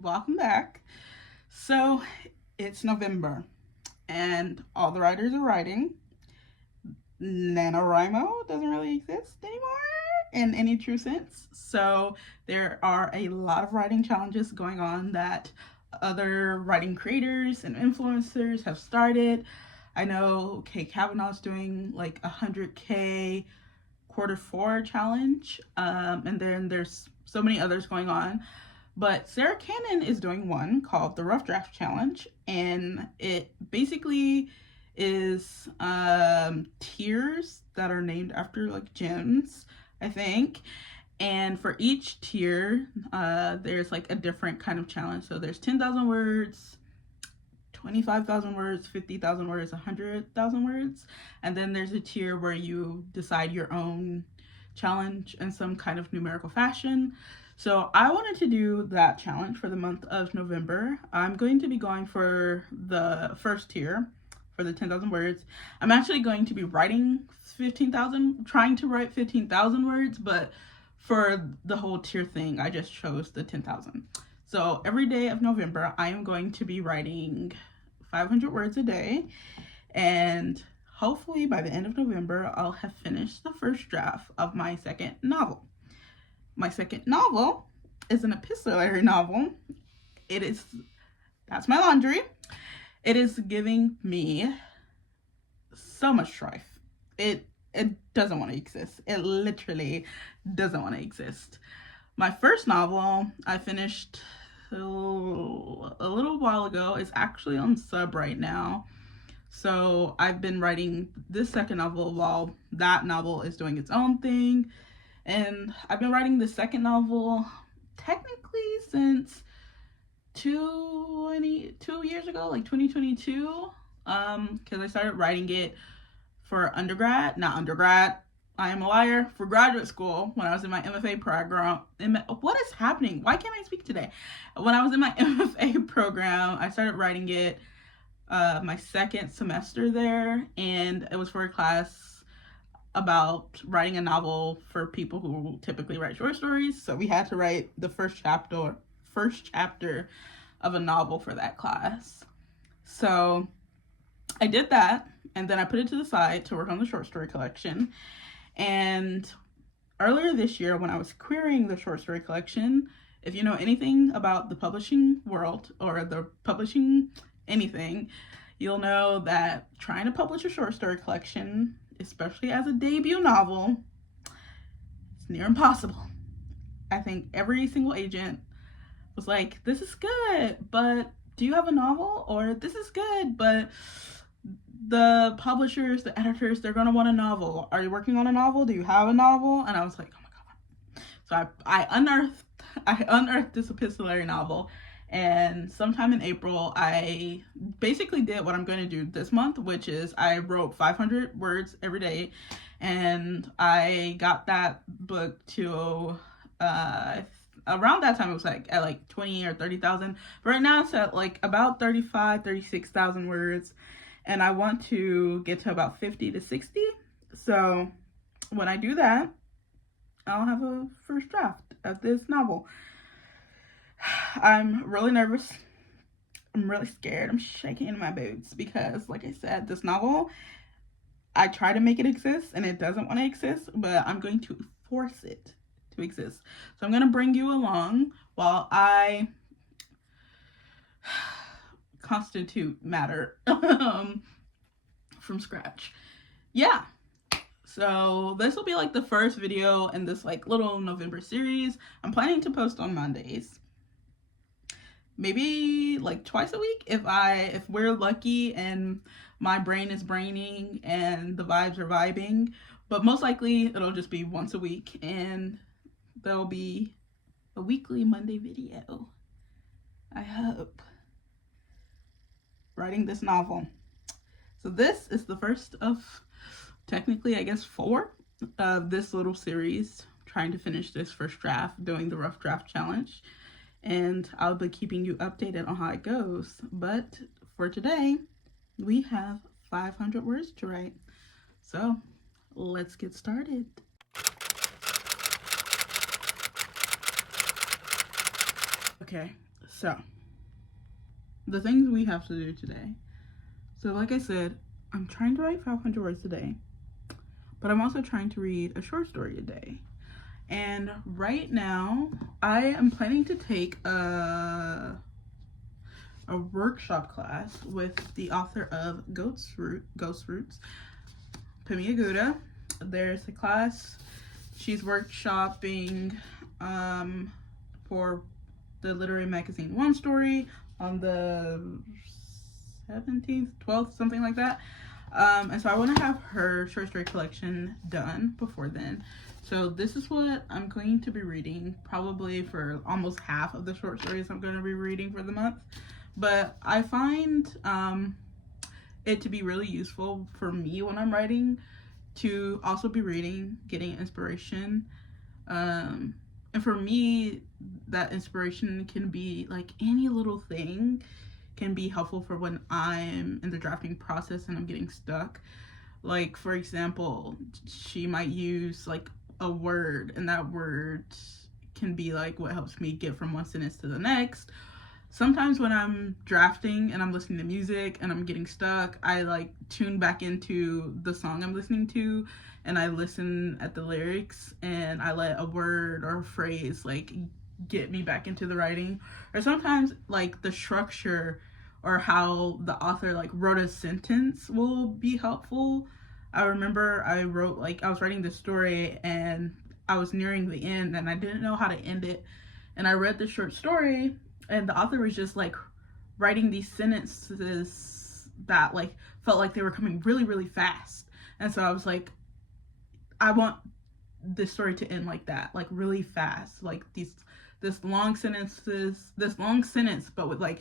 welcome back. So it's November and all the writers are writing. NaNoWriMo doesn't really exist anymore in any true sense. So there are a lot of writing challenges going on that other writing creators and influencers have started. I know Kay Kavanaugh's doing like 100K Q4 challenge, and then there's so many others going on. But Sarah Cannon is doing one called the Rough Draft Challenge, and it basically is tiers that are named after like gems, I think. And for each tier, there's like a different kind of challenge. So there's 10,000 words, 25,000 words, 50,000 words, 100,000 words. And then there's a tier where you decide your own challenge in some kind of numerical fashion. So I wanted to do that challenge for the month of November. I'm going to be going for the first tier for the 10,000 words. I'm actually going to be writing 15,000, trying to write 15,000 words, but for the whole tier thing, I just chose the 10,000. So every day of November, I am going to be writing 500 words a day, and hopefully by the end of November, I'll have finished the first draft of my second novel. My second novel is an epistolary novel. That's my laundry. It is giving me so much strife. It doesn't want to exist. It literally doesn't want to exist. My first novel I finished a little while ago. Is actually on sub right now. So I've been writing this second novel while that novel is doing its own thing. And I've been writing the second novel technically since 2 years ago, like 2022. Because I started writing it for I am a liar, for graduate school when I was in my MFA program. What is happening? Why can't I speak today? When I was in my MFA program, I started writing it my second semester there, and it was for a class about writing a novel for people who typically write short stories. So we had to write the first chapter of a novel for that class. So I did that, and then I put it to the side to work on the short story collection. And earlier this year, when I was querying the short story collection, if you know anything about the publishing world or the publishing anything, you'll know that trying to publish a short story collection, especially as a debut novel, it's near impossible. I think every single agent was like, this is good, but do you have a novel? Or this is good, but the publishers, the editors, they're gonna want a novel. Are you working on a novel? Do you have a novel? And I was like, oh my god. So I unearthed this epistolary novel, and sometime in April, I basically did what I'm going to do this month, which is I wrote 500 words every day, and I got that book to around that time. It was like at like 20 or 30,000. But right now it's at like about 36,000 words, and I want to get to about 50 to 60. So when I do that, I'll have a first draft of this novel. I'm really nervous. I'm really scared. I'm shaking in my boots because, like I said, this novel, I try to make it exist and it doesn't want to exist, but I'm going to force it to exist. So I'm going to bring you along while I constitute matter from scratch. Yeah. So this will be like the first video in this like little November series. I'm planning to post on Mondays. Maybe like twice a week if we're lucky and my brain is braining and the vibes are vibing. But most likely it'll just be once a week, and there'll be a weekly Monday video. I hope. Writing this novel. So this is the first of technically, I guess, 4 of this little series, trying to finish this first draft, doing the rough draft challenge. And I'll be keeping you updated on how it goes. But for today, we have 500 words to write. So let's get started. Okay, So, the things we have to do today. So, like I said, I'm trying to write 500 words a day, but I'm also trying to read a short story a day. And right now, I am planning to take a workshop class with the author of Ghost Roots, Pamia Guda. There's a class she's workshopping for the literary magazine One Story on the 17th, 12th, something like that. And so I want to have her short story collection done before then. So this is what I'm going to be reading, probably for almost half of the short stories I'm going to be reading for the month. But I find it to be really useful for me when I'm writing to also be reading, getting inspiration. And for me, that inspiration can be like any little thing can be helpful for when I'm in the drafting process and I'm getting stuck. Like, for example, she might use like a word, and that word can be like what helps me get from one sentence to the next. Sometimes when I'm drafting and I'm listening to music and I'm getting stuck, I like tune back into the song I'm listening to and I listen at the lyrics and I let a word or a phrase like get me back into the writing. Or sometimes like the structure or how the author like wrote a sentence will be helpful. I remember I was writing this story and I was nearing the end and I didn't know how to end it. And I read the short story and the author was just like writing these sentences that like felt like they were coming really, really fast. And so I was like, I want this story to end like that, like really fast, like this long sentence, but with like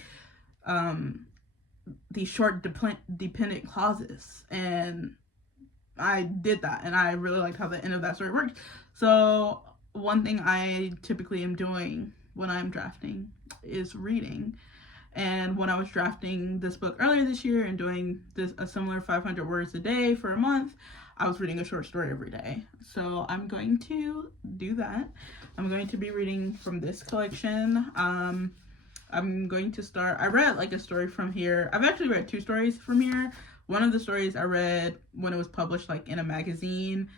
these short dependent clauses. And I did that, and I really liked how the end of that story worked. So one thing I typically am doing when I'm drafting is reading. And when I was drafting this book earlier this year and doing a similar 500 words a day for a month, I was reading a short story every day. So I'm going to do that. I'm going to be reading from this collection. I'm going to start. I read like a story from here. I've actually read 2 stories from here. One of the stories I read when it was published like in a magazine.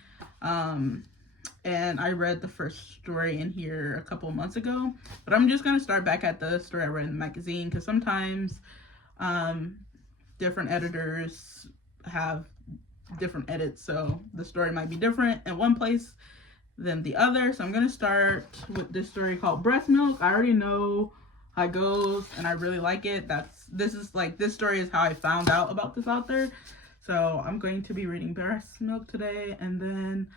And I read the first story in here a couple of months ago. But I'm just going to start back at the story I read in the magazine because sometimes different editors have different edits. So the story might be different in one place than the other. So I'm going to start with this story called Breast Milk. I already know how it goes and I really like it. This story is how I found out about this author. So I'm going to be reading Breast Milk today, and then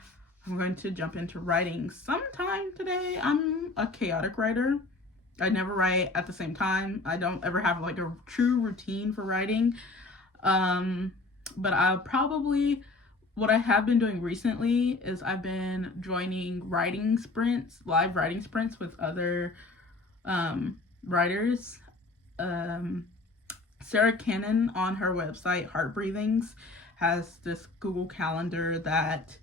I'm going to jump into writing sometime today. I'm a chaotic writer. I never write at the same time. I don't ever have like a true routine for writing. But what I have been doing recently is I've been joining live writing sprints with other writers. Sarah Cannon on her website, Heart Breathings, has this Google Calendar that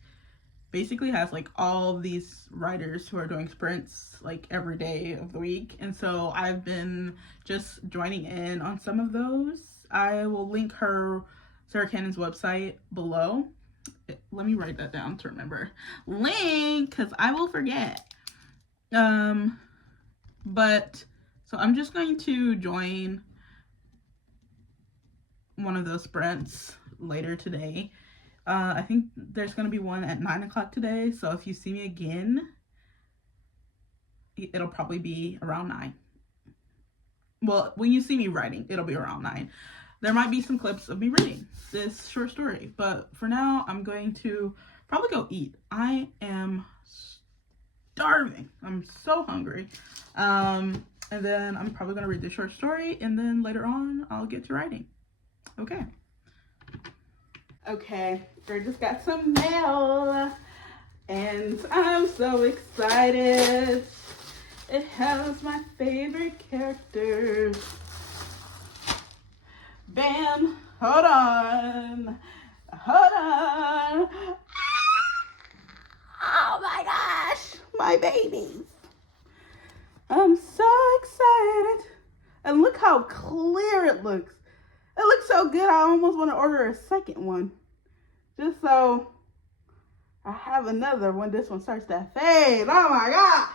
basically has like all of these writers who are doing sprints like every day of the week. And so I've been just joining in on some of those. I will link Sarah Cannon's website below. Let me write that down to remember. Link, because I will forget. So I'm just going to join one of those sprints later today. I think there's going to be one at 9 o'clock today. So if you see me again, it'll probably be around 9. Well, when you see me writing, it'll be around 9. There might be some clips of me reading this short story. But for now, I'm going to probably go eat. I am starving. I'm so hungry. And then I'm probably going to read the short story. And then later on, I'll get to writing. Okay, I just got some mail. And I'm so excited. It has my favorite characters. Bam! Hold on. Oh my gosh, my babies. I'm so excited. how clear it looks. It looks so good, I almost want to order a second one. Just so I have another when this one starts to fade. Oh my god!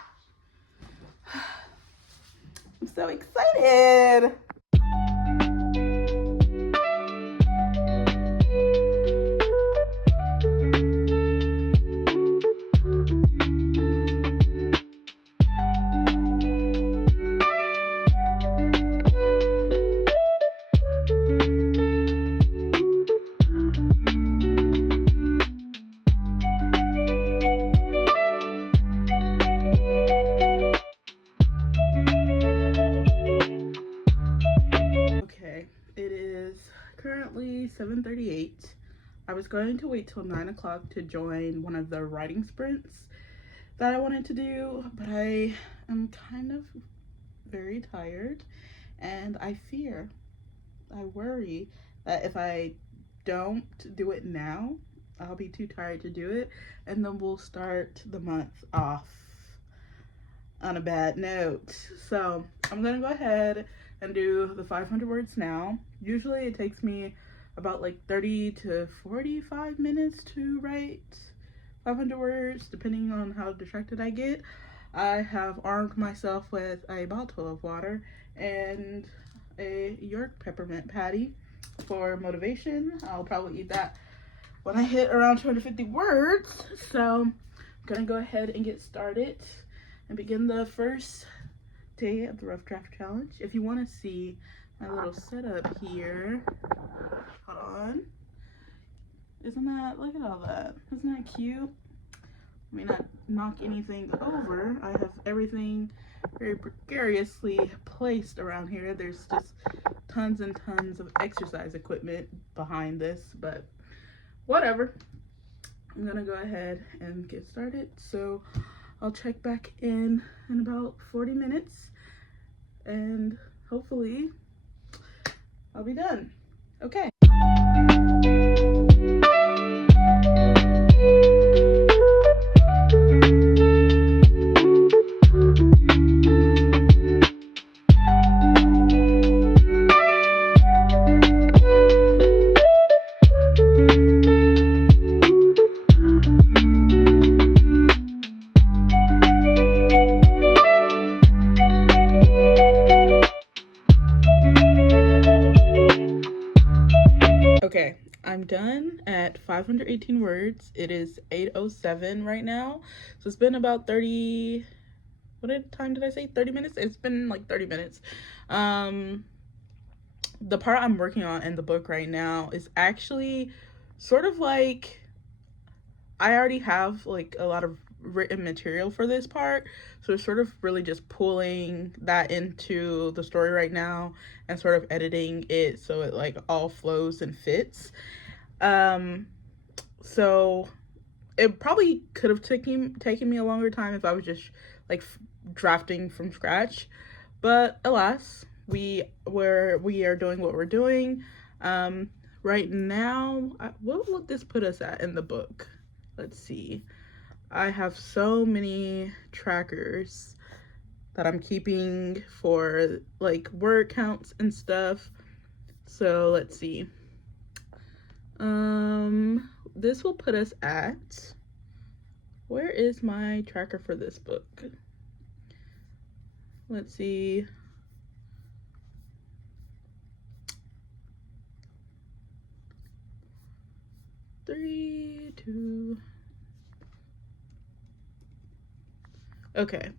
I'm so excited. It is currently 7:38. I was going to wait till 9 o'clock to join one of the writing sprints that I wanted to do, but I am kind of very tired, and I worry that if I don't do it now, I'll be too tired to do it, and then we'll start the month off on a bad note. So I'm gonna go ahead and do the 500 words now. Usually it takes me about like 30 to 45 minutes to write 500 words, depending on how distracted I get. I have armed myself with a bottle of water and a York peppermint patty for motivation. I'll probably eat that when I hit around 250 words. So I'm gonna go ahead and get started and begin the first day of the Rough Draft Challenge. If you want to see my little setup here, hold on. Look at all that. Isn't that cute? I mean, not knock anything over. I have everything very precariously placed around here. There's just tons and tons of exercise equipment behind this, but whatever. I'm gonna go ahead and get started. So I'll check back in about 40 minutes and hopefully I'll be done. Okay. Okay, I'm done at 518 words. It is 8:07 right now. So it's been about 30, time did I say? 30 minutes? It's been like 30 minutes. The part I'm working on in the book right now is actually sort of like, I already have like a lot of written material for this part, so it's sort of really just pulling that into the story right now and sort of editing it so it like all flows and fits. So it probably could have taken me a longer time if I was just like drafting from scratch, but alas, we are doing what we're doing. Right now, what would this put us at in the book? Let's see. I have so many trackers that I'm keeping for like word counts and stuff. So let's see. This will put us at, where is my tracker for this book? Let's see. Three, two. Okay,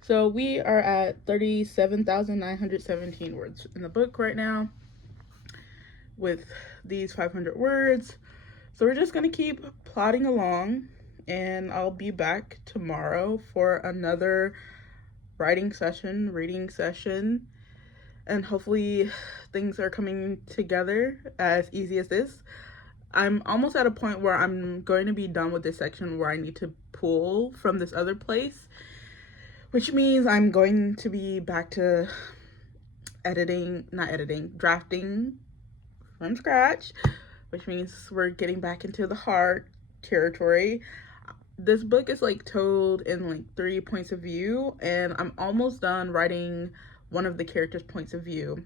so we are at 37,917 words in the book right now with these 500 words. So we're just gonna keep plodding along, and I'll be back tomorrow for another reading session, and hopefully things are coming together as easy as this. I'm almost at a point where I'm going to be done with this section where I need to pull from this other place, which means I'm going to be back to drafting from scratch, which means we're getting back into the hard territory. This book is like told in like 3 points of view, and I'm almost done writing one of the characters' points of view.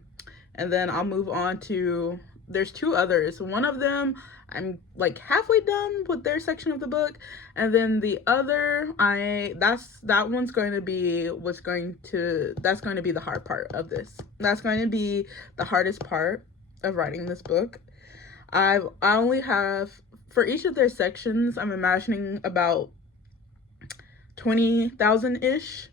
And then I'll move on to, there's two others. One of them, I'm like halfway done with their section of the book. And then the other, that one's going to be that's going to be the hard part of this. That's going to be the hardest part of writing this book. I only have, for each of their sections, I'm imagining about 20,000-ish.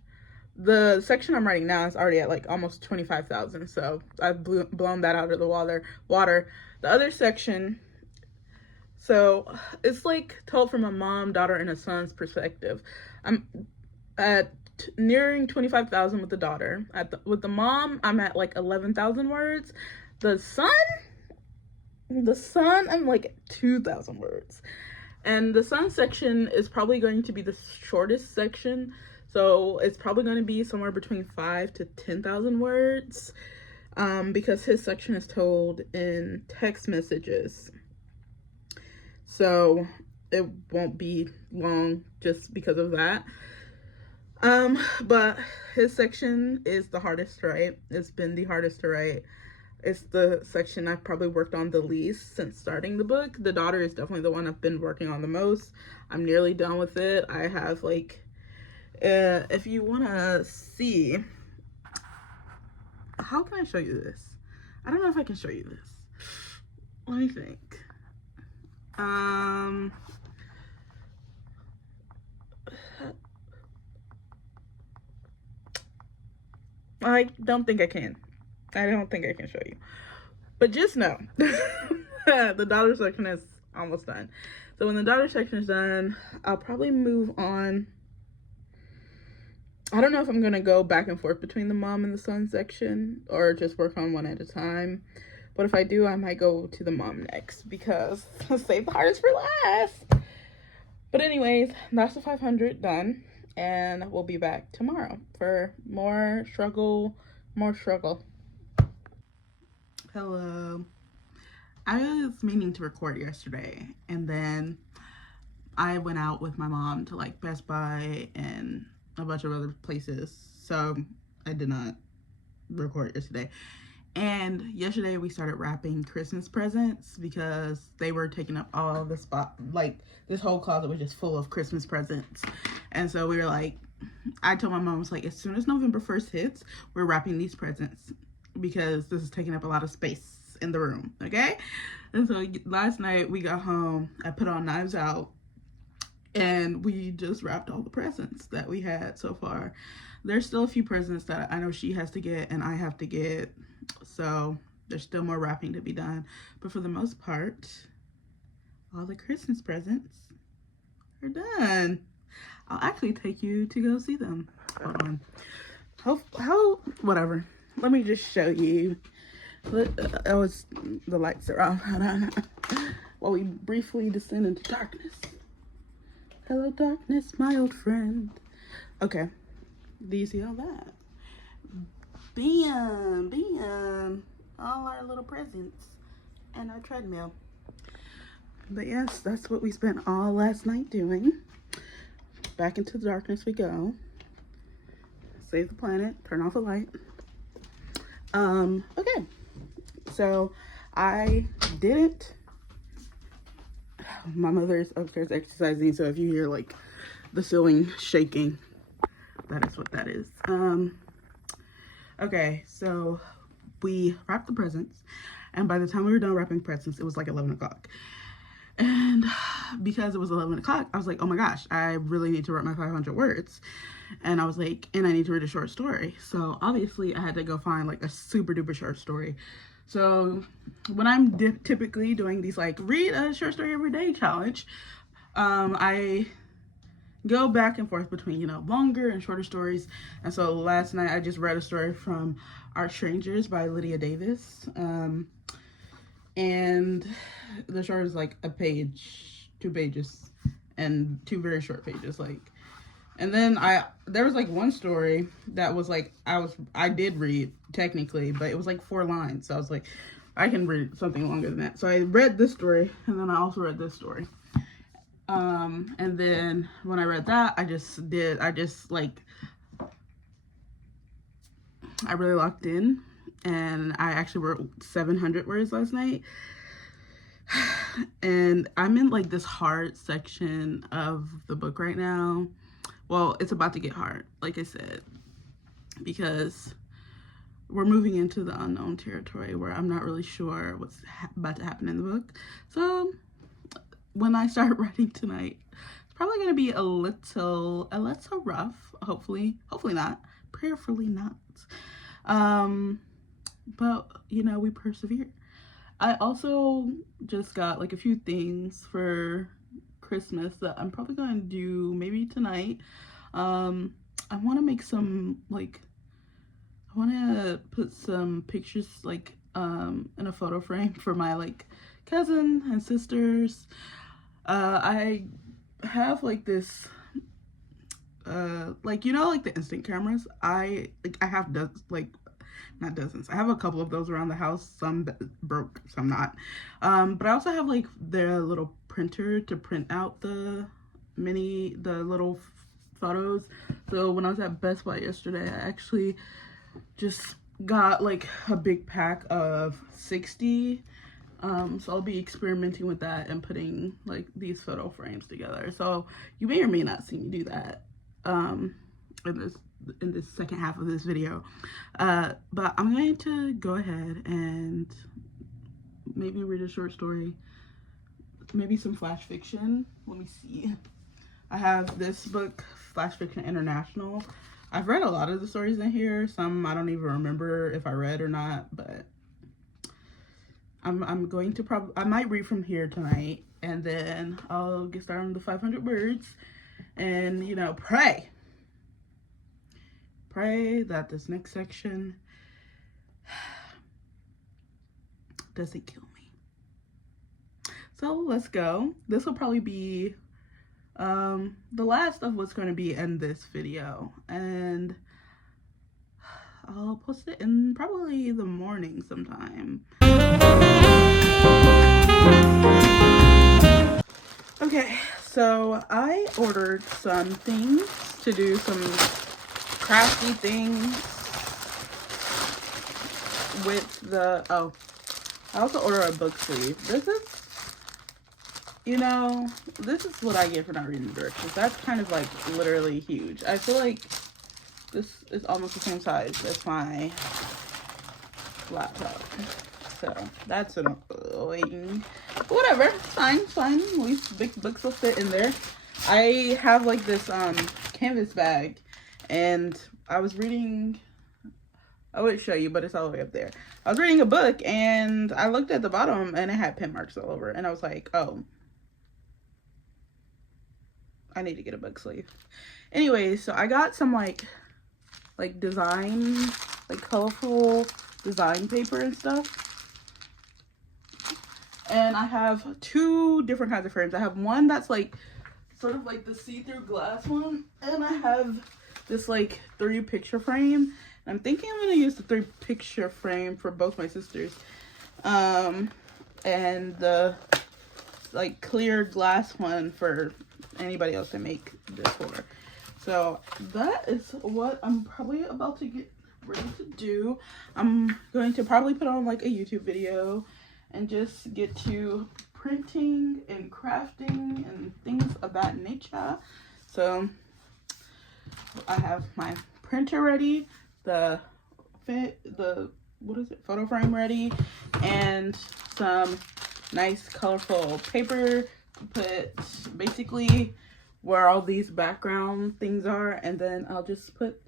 The section I'm writing now is already at like almost 25,000, so I've blown that out of the water. The other section, so it's like told from a mom, daughter, and a son's perspective. I'm at nearing 25,000 with the daughter. With the mom, I'm at like 11,000 words. The son, I'm like 2,000 words. And the son section is probably going to be the shortest section. So it's probably going to be somewhere between 5,000 to 10,000 words, because his section is told in text messages. So it won't be long just because of that. But his section is the hardest to write. It's been the hardest to write. It's the section I've probably worked on the least since starting the book. The daughter is definitely the one I've been working on the most. I'm nearly done with it. I have like, if you want to see, how can I show you this? I don't know if I can show you this. Let me think. I don't think I can. I don't think I can show you. But just know, the daughter section is almost done. So when the daughter section is done, I'll probably move on. I don't know if I'm going to go back and forth between the mom and the son section or just work on one at a time. But if I do, I might go to the mom next because save the hardest for last. But anyways, that's the 500 done. And we'll be back tomorrow for more struggle. Hello. I was meaning to record yesterday, and then I went out with my mom to like Best Buy and a bunch of other places, so I did not record yesterday. And yesterday we started wrapping Christmas presents because they were taking up all of the spot. Like this whole closet was just full of Christmas presents. And so we were like, I told my mom, I was like, as soon as November 1st hits, we're wrapping these presents because this is taking up a lot of space in the room, okay? And so last night we got home, I put on Knives Out, and we just wrapped all the presents that we had so far. There's still a few presents that I know she has to get and I have to get, so there's still more wrapping to be done. But for the most part, all the Christmas presents are done. I'll actually take you to go see them. Hold on. Whatever. Let me just show you. The lights are off. Hold on. While we briefly descend into darkness. Hello, darkness, my old friend. Okay. Do you see all that? Bam. All our little presents. And our treadmill. But yes, that's what we spent all last night doing. Back into the darkness we go. Save the planet. Turn off the light. Okay. So, I didn't. My mother is upstairs exercising, so if you hear like the ceiling shaking, that is what that is. Okay, so we wrapped the presents, and by the time we were done wrapping presents, it was like 11 o'clock. And because it was 11 o'clock, I was like, oh my gosh, I really need to write my 500 words. And I was like, and I need to read a short story. So obviously I had to go find like a super duper short story. So when I'm typically doing these like read a short story every day challenge, I go back and forth between, you know, longer and shorter stories. And so last night I just read a story from Art Strangers by Lydia Davis. And the short is like a page, 2 pages, and 2 very short pages, like. And then there was like one story that was like I did read technically, but it was like 4 lines, so I was like, I can read something longer than that. So I read this story, and then I also read this story. And then when I read that, I just like I really locked in, and I actually wrote 700 words last night. And I'm in like this hard section of the book right now. Well, it's about to get hard, like I said, because we're moving into the unknown territory where I'm not really sure what's about to happen in the book. So when I start writing tonight, it's probably going to be a little rough. Hopefully not, prayerfully not. But you know, we persevere. I also just got like a few things for Christmas that I'm probably going to do maybe tonight. I want to make some like, I want to put some pictures like in a photo frame for my like cousin and sisters. I have like this like, you know, like the instant cameras. I have not dozens. I have a couple of those around the house. Some broke, some not. But I also have like their little printer to print out the little photos. So when I was at Best Buy yesterday, I actually just got like a big pack of 60. So I'll be experimenting with that and putting like these photo frames together. So you may or may not see me do that in this second half of this video. But I'm going to go ahead and maybe read a short story, maybe some flash fiction. Let me see. I have this book, Flash Fiction International. I've read a lot of the stories in here. Some I don't even remember if I read or not, but I'm going to I might read from here tonight, and then I'll get started on the 500 words and, you know, pray that this next section doesn't kill me. So let's go. This will probably be the last of what's going to be in this video, and I'll post it in probably the morning sometime. Okay, so I ordered some things to do, some crafty things with the, oh, I also ordered a book sleeve. This is, you know, this is what I get for not reading directions. That's kind of like literally huge. I feel like this is almost the same size as my laptop. So that's annoying. Whatever, fine. At least big books will fit in there. I have like this canvas bag, and I was reading, I would show you, but it's all the way up there. I was reading a book, and I looked at the bottom, and it had pen marks all over, and I was like, oh, I need to get a book sleeve. Anyway, so I got some like design, like colorful design paper and stuff. And I have two different kinds of frames. I have one that's like sort of like the see-through glass one, and I have this like 3 picture frame. And I'm thinking I'm gonna use the 3 picture frame for both my sisters, and the like clear glass one for anybody else to make this for. So that is what I'm probably about to get ready to do. I'm going to probably put on like a YouTube video and just get to printing and crafting and things of that nature. So I have my printer ready, the photo frame ready, and some nice colorful paper to put basically where all these background things are. And then I'll just put,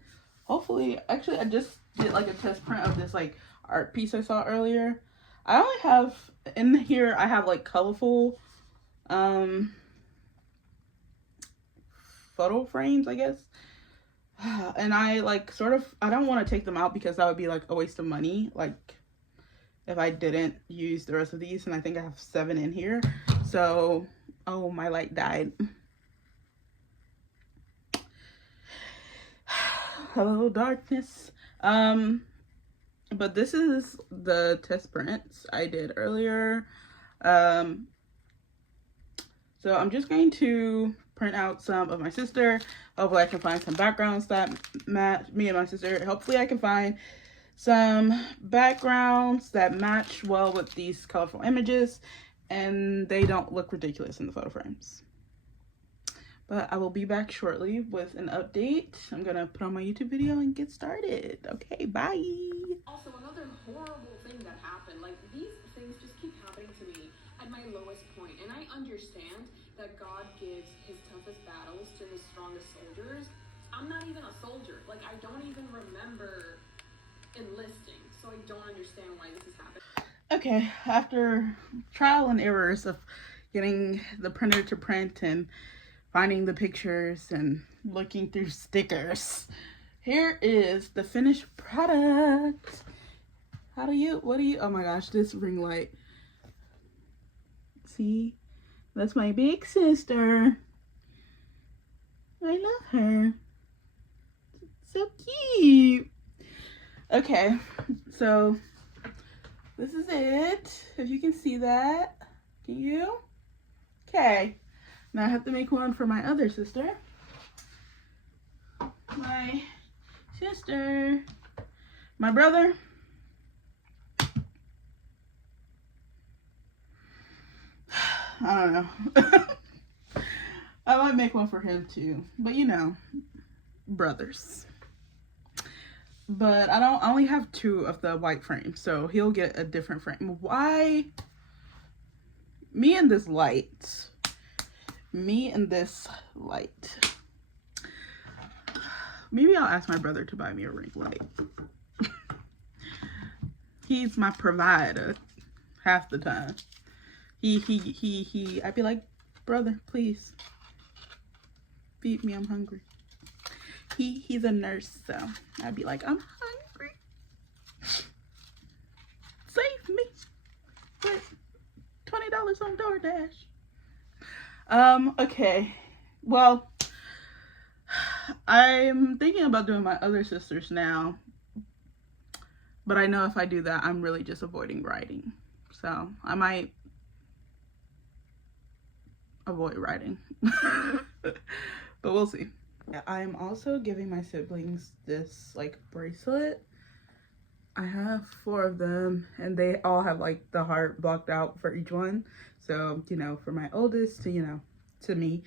hopefully, actually I just did like a test print of this like art piece I saw earlier. I only have, in here, I have like colorful photo frames, I guess. And I like sort of, I don't want to take them out because that would be like a waste of money. Like if I didn't use the rest of these, and I think I have 7 in here. So, oh, my light died. Hello, darkness. But this is the test prints I did earlier. So I'm just going to print out some of my sister. Hopefully I can find some backgrounds that match me and my sister. Hopefully I can find some backgrounds that match well with these colorful images and they don't look ridiculous in the photo frames. But I will be back shortly with an update. I'm gonna put on my YouTube video and get started. Okay, bye. Also, another horrible thing that happened, like these things just keep happening to me at my lowest point. And I understand that God gives his toughest battles to his strongest soldiers. I'm not even a soldier. Like, I don't even remember enlisting. So I don't understand why this is happening. Okay, after trial and errors of getting the printer to print and finding the pictures and looking through stickers, here is the finished product. What do you, oh my gosh, this ring light. See, that's my big sister. I love her. So cute. Okay, so this is it. If you can see that, can you? Okay. Now I have to make one for my other sister. My sister. My brother. I don't know. I might make one for him too. But you know, brothers. But I only have 2 of the white frames, so he'll get a different frame. Why? Me and this light. Maybe I'll ask my brother to buy me a ring light. He's my provider half the time. I'd be like, brother, please feed me, I'm hungry. He's a nurse, so I'd be like, I'm hungry. Save me. But $20 on DoorDash. Okay. Well, I'm thinking about doing my other sisters now. But I know if I do that, I'm really just avoiding writing. So I might avoid writing. But we'll see. I'm also giving my siblings this like bracelet. I have 4 of them and they all have like the heart blocked out for each one. So, you know, for my oldest to, you know, to me.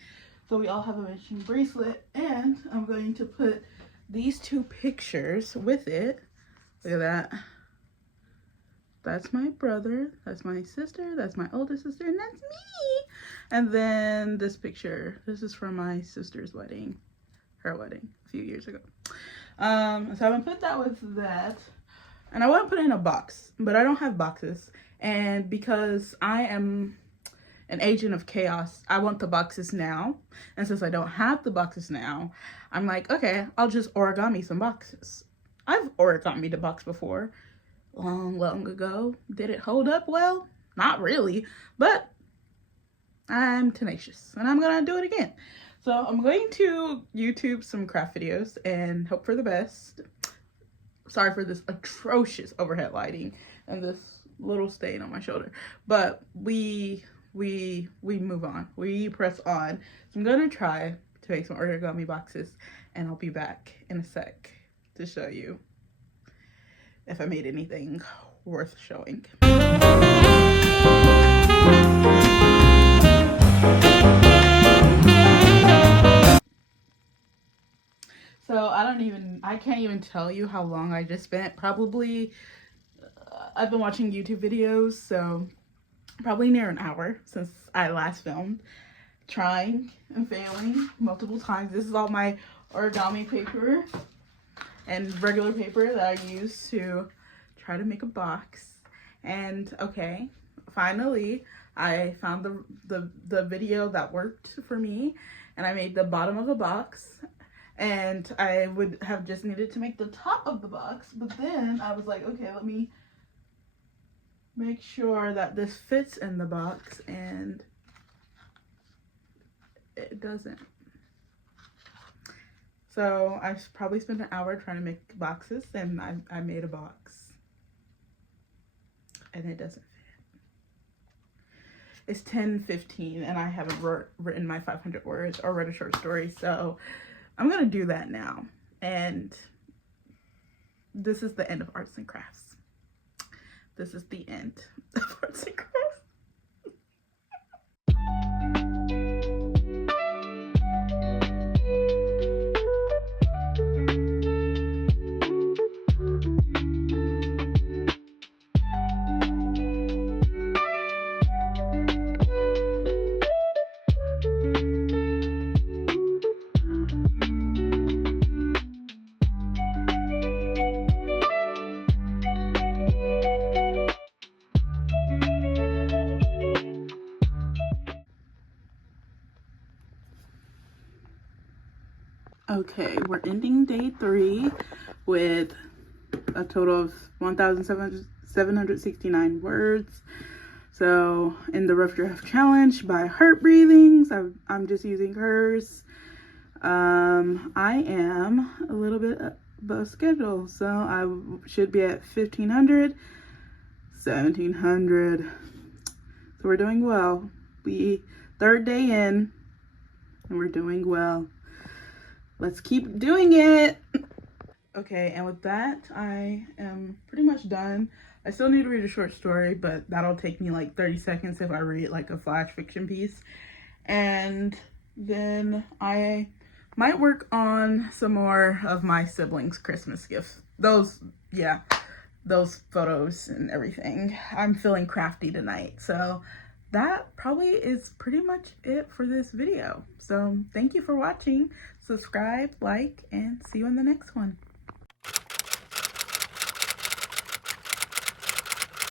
So we all have a matching bracelet and I'm going to put these 2 pictures with it. Look at that. That's my brother, that's my sister, that's my oldest sister, and that's me. And then this picture, this is from my sister's wedding. Her wedding a few years ago. So I'm gonna put that with that. And I want to put it in a box, but I don't have boxes. And because I am an agent of chaos, I want the boxes now. And since I don't have the boxes now, I'm like, okay, I'll just origami some boxes. I've origamied a box before, long ago. Did it hold up well? Not really, but I'm tenacious and I'm gonna do it again. So I'm going to YouTube some craft videos and hope for the best. Sorry for this atrocious overhead lighting and this little stain on my shoulder, but we move on. We press on. So I'm gonna try to make some origami boxes and I'll be back in a sec to show you if I made anything worth showing. So I can't even tell you how long I just spent. Probably, I've been watching YouTube videos, so probably near an hour since I last filmed. Trying and failing multiple times. This is all my origami paper and regular paper that I use to try to make a box. And okay, finally, I found the video that worked for me, and I made the bottom of the box. And I would have just needed to make the top of the box, but then I was like, okay, let me make sure that this fits in the box, and it doesn't. So I probably spent an hour trying to make boxes, and I made a box, and it doesn't fit. It's 10:15 and I haven't written my 500 words or read a short story. So I'm going to do that now. And this is the end of arts and crafts. This is the end of arts and crafts. Okay, we're ending day 3 with a total of 1,769 words. So in the rough draft challenge by Heart Breathings, I'm just using hers. I am a little bit above schedule, so I should be at 1,500, 1,700. So we're doing well. We third day in, and we're doing well. Let's keep doing it. Okay, and with that, I am pretty much done. I still need to read a short story, but that'll take me like 30 seconds if I read like a flash fiction piece. And then I might work on some more of my siblings' Christmas gifts. Those photos and everything. I'm feeling crafty tonight. So that probably is pretty much it for this video. So thank you for watching. Subscribe, like, and see you in the next one.